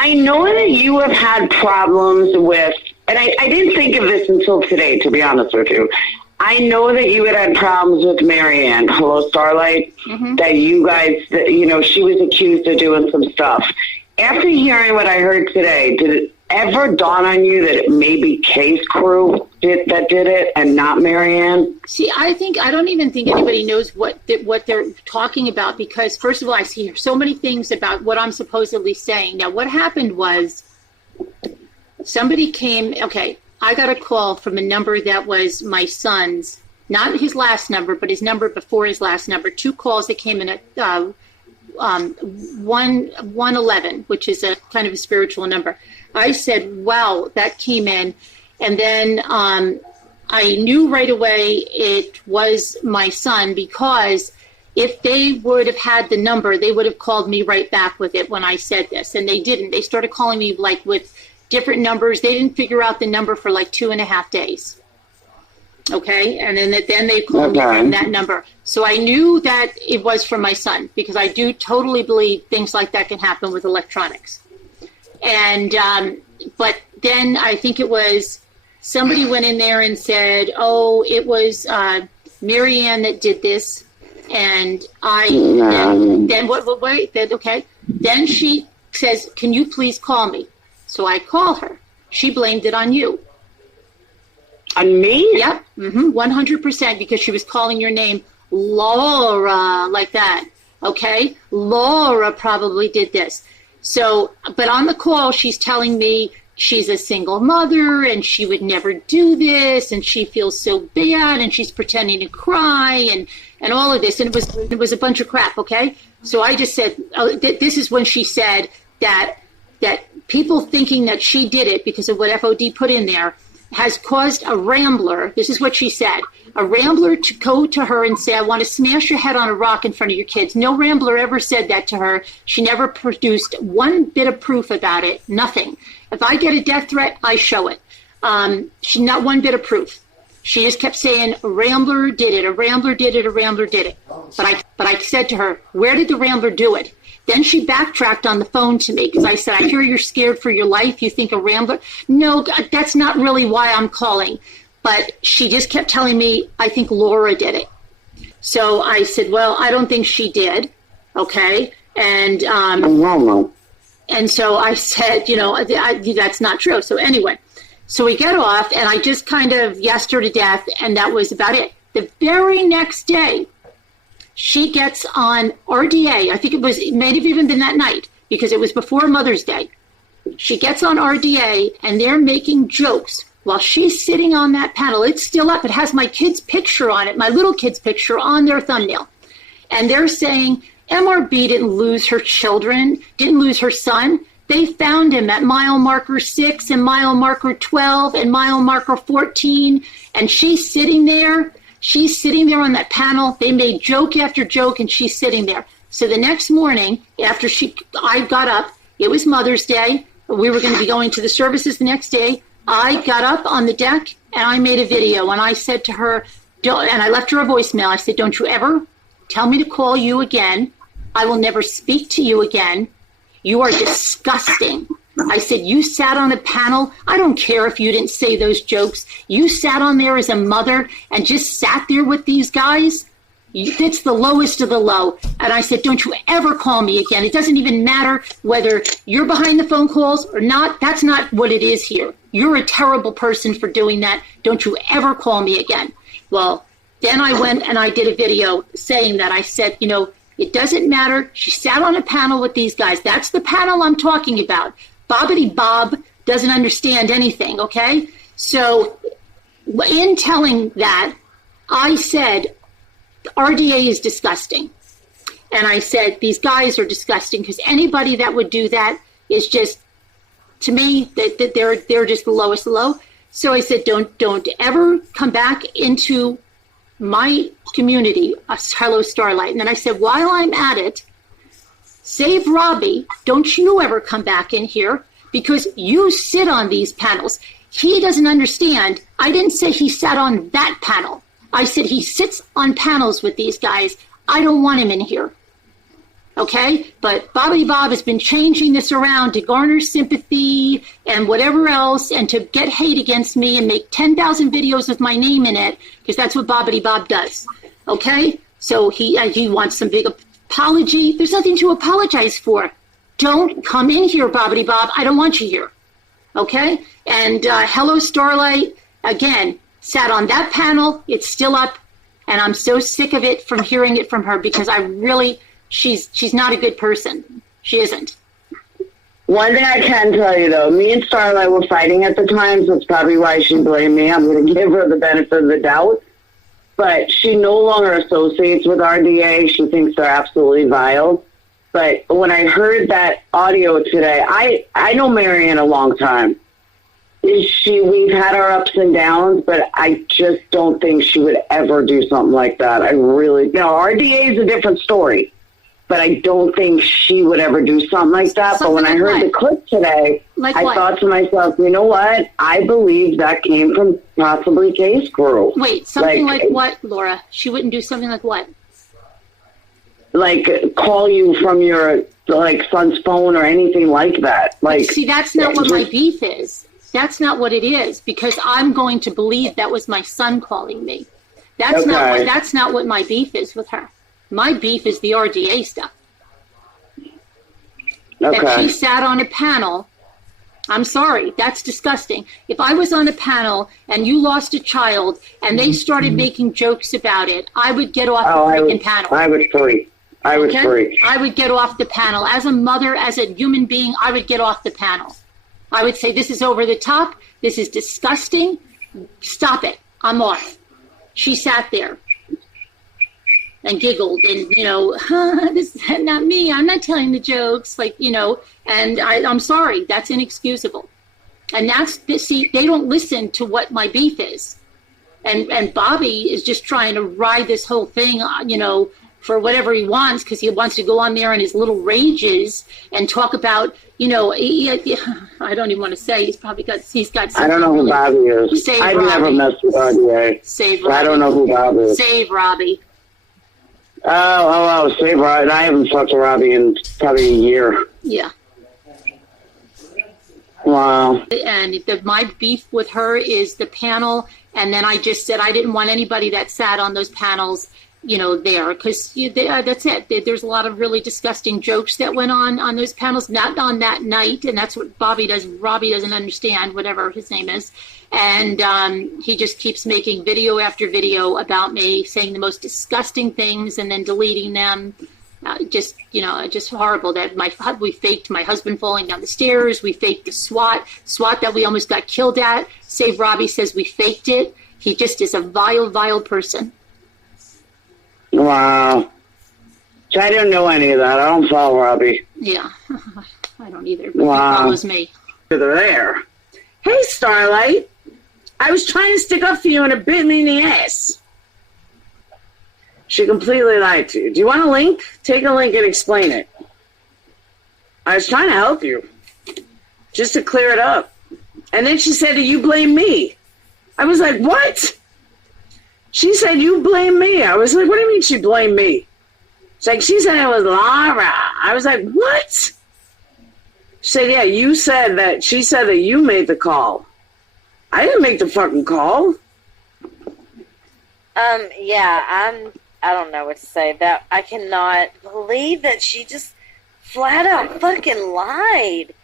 I know that you have had problems with, and I didn't think of this until today, to be honest with you. I know that you had problems with Marianne, hello, Starlight, that you guys, she was accused of doing some stuff. After hearing what I heard today, did it ever dawn on you that it may be Kay's crew that did it and not Marianne? See, I don't even think anybody knows what they're talking about, because first of all, I see so many things about what I'm supposedly saying. Now, what happened was somebody came, I got a call from a number that was my son's, not his last number, but his number before his last number. 2 calls that came in at 111, which is a kind of a spiritual number. I said, wow, that came in. And then I knew right away it was my son, because if they would have had the number, they would have called me right back with it when I said this. And they didn't. They started calling me like with different numbers. They didn't figure out the number for like 2.5 days. Okay. And then they called me from that number. So I knew that it was from my son, because I do totally believe things like that can happen with electronics. And, but then I think it was somebody went in there and said, oh, it was Marianne that did this. And then she says, can you please call me? So I call her. She blamed it on you. On me? Yep. 100%, because she was calling your name Laura, like that. Okay? Laura probably did this. So, but on the call, she's telling me she's a single mother and she would never do this, and she feels so bad, and she's pretending to cry and all of this. And it was a bunch of crap. Okay? So I just said, this is when she said that people thinking that she did it because of what FOD put in there has caused a rambler. This is what she said. A rambler to go to her and say, I want to smash your head on a rock in front of your kids. No rambler ever said that to her. She never produced one bit of proof about it. Nothing. If I get a death threat, I show it. She not one bit of proof. She just kept saying, a rambler did it. A rambler did it. A rambler did it. But I said to her, where did the rambler do it? Then she backtracked on the phone to me, because I said, I hear you're scared for your life. You think a rambler? No, that's not really why I'm calling. But she just kept telling me, I think Laura did it. So I said, well, I don't think she did. Okay. And so I said, that's not true. So anyway, so we get off, and I just kind of yesed her to death, and that was about it. The very next day, she gets on RDA. I think it may have even been that night, because it was before Mother's Day. She gets on RDA, and they're making jokes while she's sitting on that panel. It's still up. It has my kid's picture on it, my little kid's picture on their thumbnail. And they're saying MRB didn't lose her children, didn't lose her son. They found him at mile marker 6 and mile marker 12 and mile marker 14. And she's sitting there. She's sitting there on that panel. They made joke after joke, and she's sitting there. So the next morning, after I got up, it was Mother's Day. We were going to be going to the services the next day. I got up on the deck, and I made a video. And I said to her, and I left her a voicemail. I said, don't you ever tell me to call you again. I will never speak to you again. You are disgusting. I said, you sat on a panel. I don't care if you didn't say those jokes. You sat on there as a mother and just sat there with these guys. It's the lowest of the low. And I said, don't you ever call me again. It doesn't even matter whether you're behind the phone calls or not. That's not what it is here. You're a terrible person for doing that. Don't you ever call me again. Well, then I went and I did a video saying that. I said, it doesn't matter. She sat on a panel with these guys. That's the panel I'm talking about. Bobbity Bob doesn't understand anything, okay? So in telling that, I said, RDA is disgusting. And I said, these guys are disgusting, because anybody that would do that is just, to me, they're just the lowest low. So I said, don't ever come back into my community, hello Starlight. And then I said, while I'm at it, save Robbie, don't you ever come back in here, because you sit on these panels. He doesn't understand. I didn't say he sat on that panel. I said he sits on panels with these guys. I don't want him in here. Okay, but Bobbity Bob has been changing this around to garner sympathy and whatever else, and to get hate against me and make 10,000 videos with my name in it, because that's what Bobbity Bob does. Okay, so he wants some big apology. There's nothing to apologize for. Don't come in here, Bobbity Bob. I don't want you here. Okay, and hello, Starlight. Again, sat on that panel. It's still up, and I'm so sick of it from hearing it from her, because I really. She's not a good person. She isn't. One thing I can tell you, though, me and Starlight were fighting at the time, so it's probably why she blamed me. I'm going to give her the benefit of the doubt. But she no longer associates with RDA. She thinks they're absolutely vile. But when I heard that audio today, I know Marianne a long time. We've had our ups and downs, but I just don't think she would ever do something like that. RDA is a different story. But I don't think she would ever do something like that. But when I heard the clip today, I thought to myself, you know what? I believe that came from possibly Kay's crew. Wait, something like what, Laura? She wouldn't do something like what? Like call you from your son's phone or anything like that. See, that's not what my beef is. That's not what it is, because I'm going to believe that was my son calling me. That's not what my beef is with her. My beef is the RDA stuff. Okay. That she sat on a panel. I'm sorry, that's disgusting. If I was on a panel and you lost a child and they started making jokes about it, I would get off the freaking panel. I would freak. I would get off the panel. As a mother, as a human being, I would get off the panel. I would say, this is over the top. This is disgusting. Stop it. I'm off. She sat there and giggled and, this is not me. I'm not telling the jokes, and I'm sorry. That's inexcusable. And they don't listen to what my beef is. And Bobby is just trying to ride this whole thing, for whatever he wants, because he wants to go on there in his little rages and talk about, I don't even want to say, he's got I don't know who Bobby is. I've never messed with RDA. Save Robbie. I don't know who Bobby is. Save Robbie. Oh, save Robbie. I haven't talked to Robbie in probably a year. Yeah. Wow. And my beef with her is the panel, and then I just said I didn't want anybody that sat on those panels, there, because that's it. There's a lot of really disgusting jokes that went on those panels, not on that night, and that's what Bobby does. Robbie doesn't understand, whatever his name is. And he just keeps making video after video about me, saying the most disgusting things and then deleting them. Just horrible. That we faked my husband falling down the stairs. We faked the SWAT that we almost got killed at. Save Robbie says we faked it. He just is a vile, vile person. Wow. So I didn't know any of that. I don't follow Robbie. Yeah, I don't either. But wow. He follows me. They're there. Hey, Starlight. I was trying to stick up for you and it bit me in the ass. She completely lied to you. Do you want a link? Take a link and explain it. I was trying to help you. Just to clear it up. And then she said, you blame me. I was like, what? She said, you blame me. I was like, what do you mean she blamed me? She's like, she said it was Laura. I was like, what? She said, yeah, you said that. She said that you made the call. I didn't make the fucking call. I don't know what to say. That I cannot believe that she just flat out fucking lied.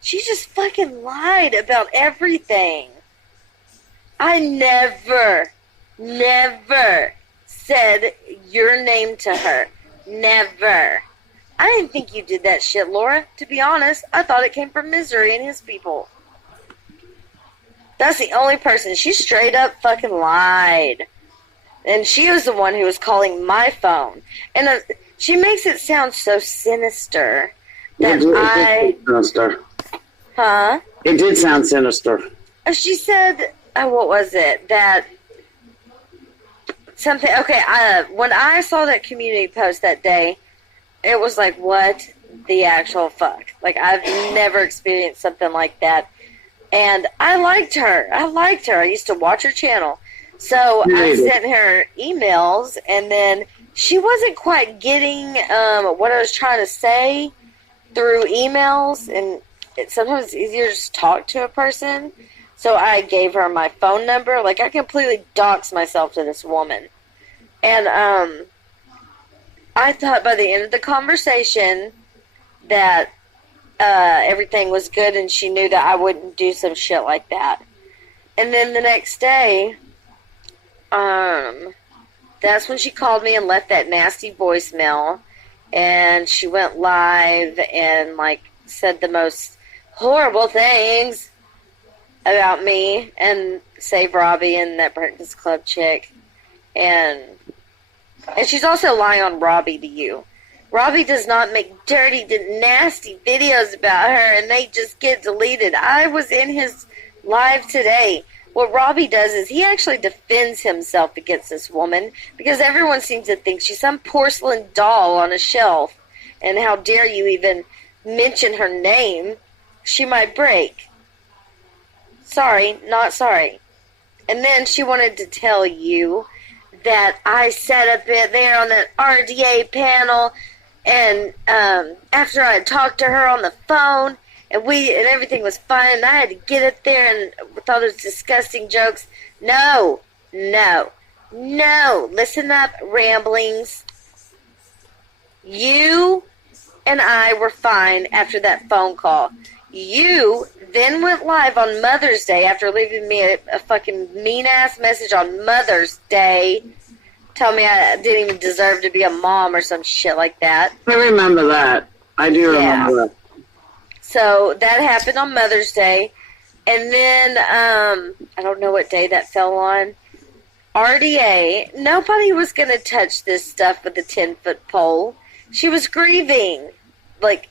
She just fucking lied about everything. I never said your name to her. Never. I didn't think you did that shit, Laura. To be honest, I thought it came from Misery and his people. That's the only person. She straight up fucking lied. And she was the one who was calling my phone. And she makes it sound so sinister that Sinister. Huh? It did sound sinister. She said, what was it? That something, okay, when I saw that community post that day, it was like, what the actual fuck? Like, I've never experienced something like that. And I liked her. I used to watch her channel. So I sent her emails, and then she wasn't quite getting what I was trying to say through emails, and sometimes it's easier to just talk to a person. So I gave her my phone number. Like, I completely doxed myself to this woman. And I thought by the end of the conversation that everything was good and she knew that I wouldn't do some shit like that. And then the next day, that's when she called me and left that nasty voicemail. And she went live and, like, said the most horrible things about me and Save Robbie and that Breakfast Club chick. And she's also lying on Robbie to you. Robbie does not make dirty, nasty videos about her, and they just get deleted. I was in his live today. What Robbie does is he actually defends himself against this woman because everyone seems to think she's some porcelain doll on a shelf. And how dare you even mention her name? She might break. Sorry, not sorry. And then she wanted to tell you that I sat up there on that RDA panel, and after I had talked to her on the phone, and everything was fine, and I had to get up there and with all those disgusting jokes. No. Listen up, ramblings. You and I were fine after that phone call. You then went live on Mother's Day after leaving me a fucking mean-ass message on Mother's Day. Tell me I didn't even deserve to be a mom or some shit like that. I remember that. I do remember that. So that happened on Mother's Day. And then, I don't know what day that fell on. RDA, nobody was going to touch this stuff with a 10-foot pole. She was grieving, like,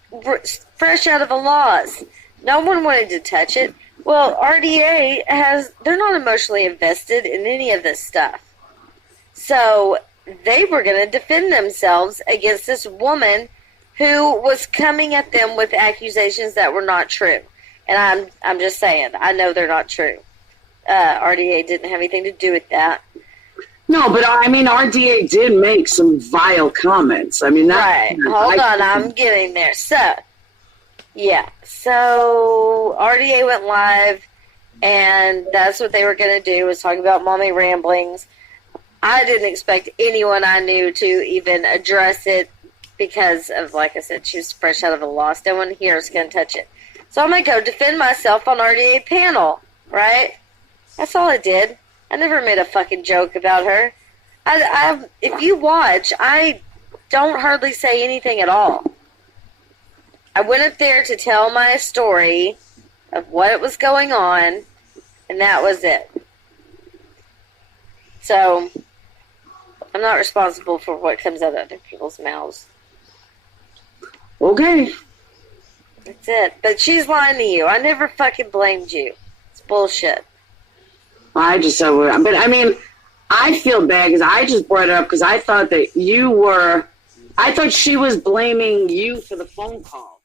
fresh out of a loss. No one wanted to touch it. Well, RDA they're not emotionally invested in any of this stuff. So they were going to defend themselves against this woman who was coming at them with accusations that were not true. And I'm just saying, I know they're not true. RDA didn't have anything to do with that. No, but I mean, RDA did make some vile comments. I mean, right. Hold on, I'm getting there. So, yeah. So RDA went live, and that's what they were going to do, was talk about mommy ramblings. I didn't expect anyone I knew to even address it because of, like I said, she was fresh out of a loss. No one here is going to touch it. So I'm going to go defend myself on RDA panel, right? That's all I did. I never made a fucking joke about her. If you watch, I don't hardly say anything at all. I went up there to tell my story of what was going on, and that was it. So, I'm not responsible for what comes out of other people's mouths. Okay. That's it. But she's lying to you. I never fucking blamed you. It's bullshit. I just said, but I mean, I feel bad because I just brought it up because I thought that I thought she was blaming you for the phone call.